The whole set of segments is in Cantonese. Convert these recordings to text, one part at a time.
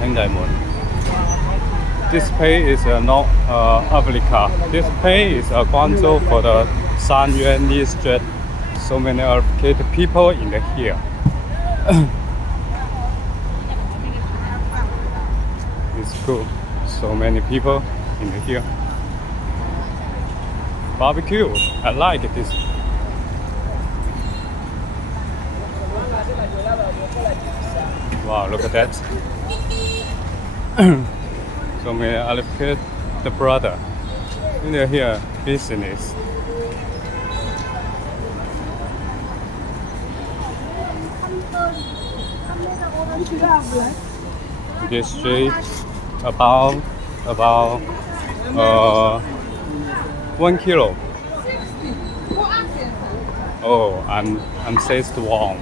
兄弟們。This place is not Africa. This place is Guangzhou for the Sanyuan district. So many educated people in the here. It's cool. So many people in the here. Barbecue. I like this. Wow, look at that. So many educated the brother. In the here business. This street about 1 kilo. Oh, I'm says wrong.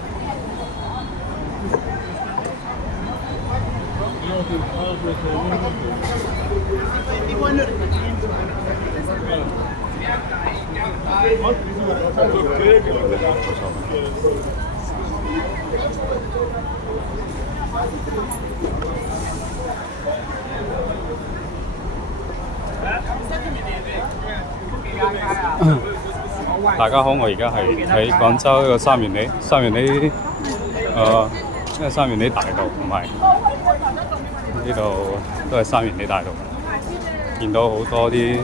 大家好，我而家係喺廣州一個三元里，因為三元里大道唔係呢度都係三元里大道，見到好多啲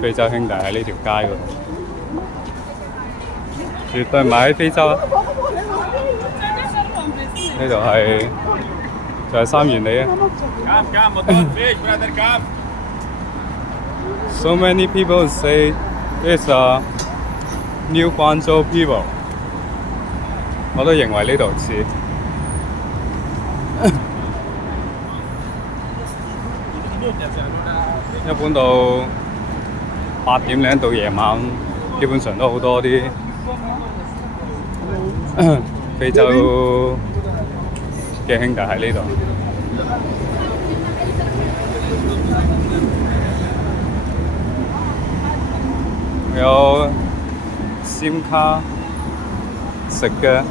非洲兄弟喺呢條街嗰度，絕對唔係喺非洲啊！呢度係就係三元里啊！ So many people say it's a New Guangzhou people. 我都認為呢度似。一般到8點零到夜晚，基本上都好多啲非洲嘅兄弟喺呢度。有鮮卡食嘅，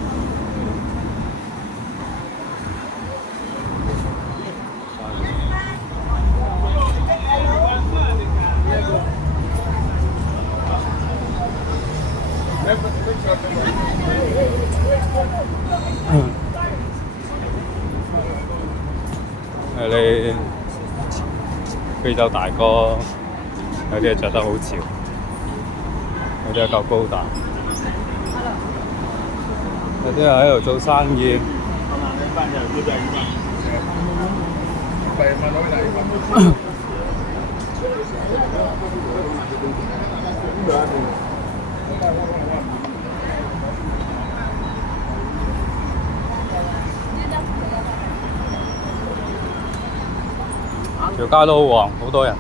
你非洲大哥有啲係着得好潮。有啲係夠高大，有啲係喺度做生意。條街都好旺，好多人。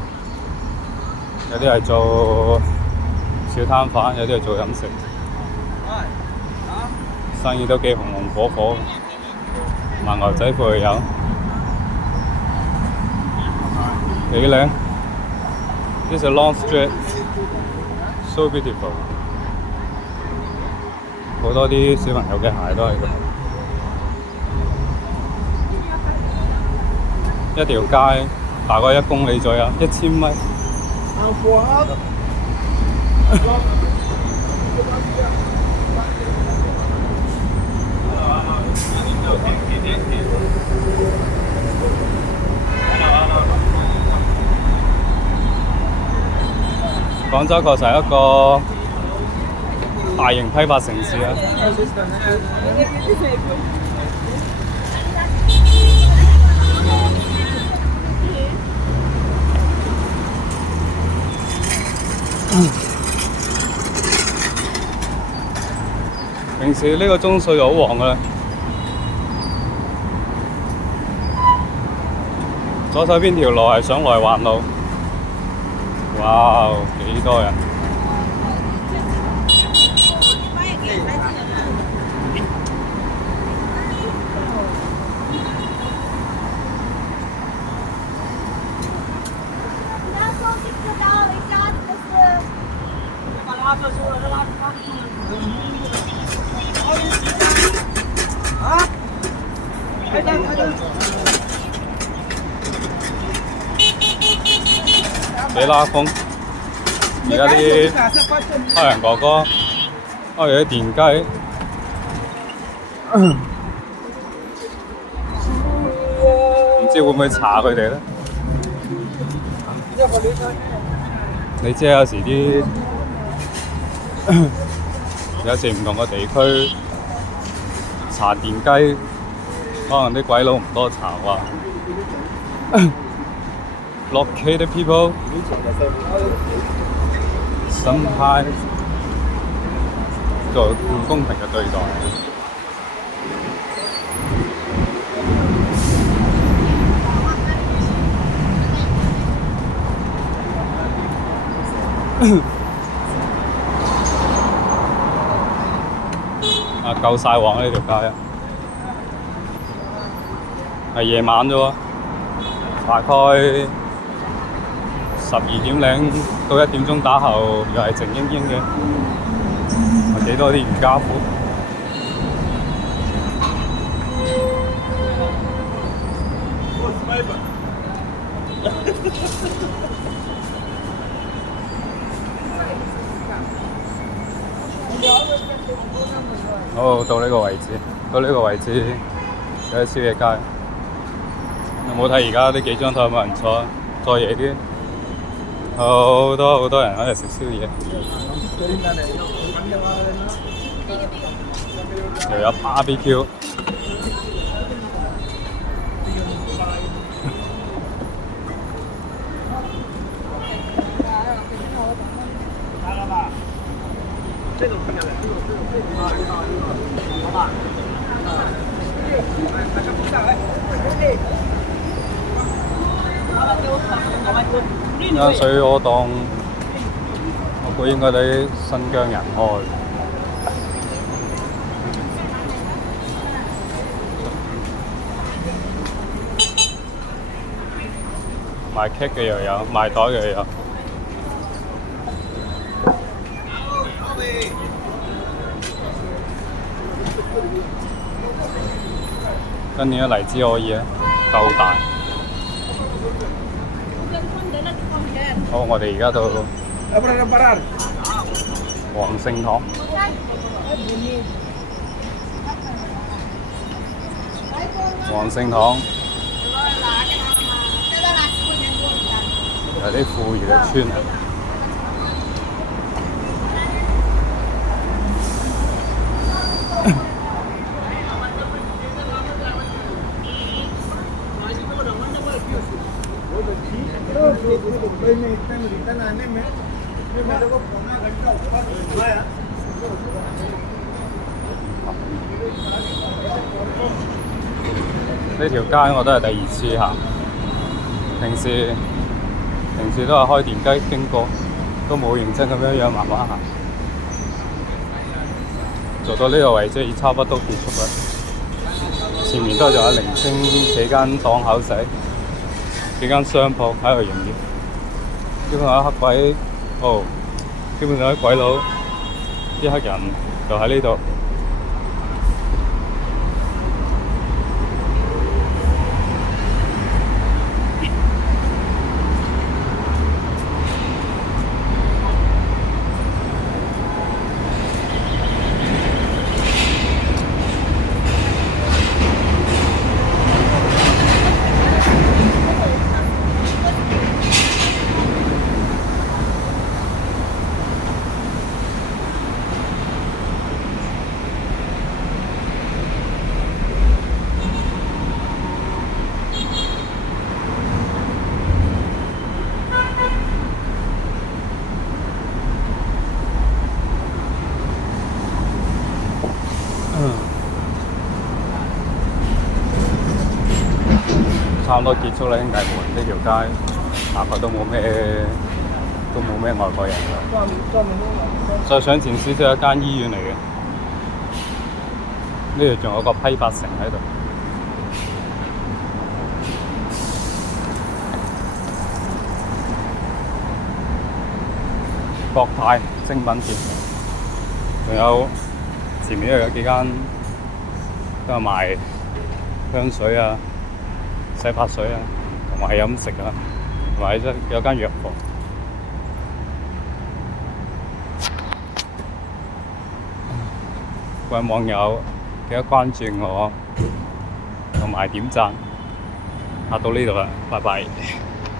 有啲係做小攤販，有啲係做飲食，生意都幾紅紅火火。賣牛仔褲又有，幾靚。This is a long street, so beautiful。好多啲小朋友嘅鞋都喺度。一條街大概1公里左右，1000米。廣州確實係一個大型批發城市啊！平時呢個鐘數就好旺㗎啦。左手邊條路係上來環路，哇！幾多人！幾拉風。而家啲黑人哥哥開住啲電雞，唔知會唔會查佢哋咧？你知有時啲有時唔同嘅地區查電雞，可能啲鬼佬唔多查啩。Blockade people sometimes 做唔公平嘅對待。啊，夠晒旺呢條街啊！係夜晚啫喎，大概12點零到1點鐘打後，又係靜英英嘅，幾多啲瑜伽褲。好，到呢個位置，有啲宵夜街。有冇睇而家呢幾張台有冇人坐？再夜啲，好多人喺度食宵夜。又有 BBQ。間水果檔，我估應該啲新疆人開。賣 cake 嘅又有，賣袋嘅又有。今年嘅荔枝可以啊，夠大。好，我哋而家到黃聖堂。黃聖堂有啲富裕嘅村啊。呢條街我都係第2次行，平時都係開電雞經過，都冇認真咁樣慢慢行。做到呢個位置已差不多結束啦。前面都仲有零星幾間檔口仔，幾間商鋪喺度營業。基本上啲黑鬼，基本上啲鬼佬，啲黑人就喺呢度。差唔多結束啦，兄弟們，呢條街大概都冇咩外國人啦。再上前少少一間醫院嚟嘅，呢度仲有個批發城喺度。國泰精品店，仲有前面又有幾間都係賣香水啊、洗髮水啊，同埋飲食啊，同埋有間藥房。各位網友記得關注我同埋點讚。到呢度啦，拜拜。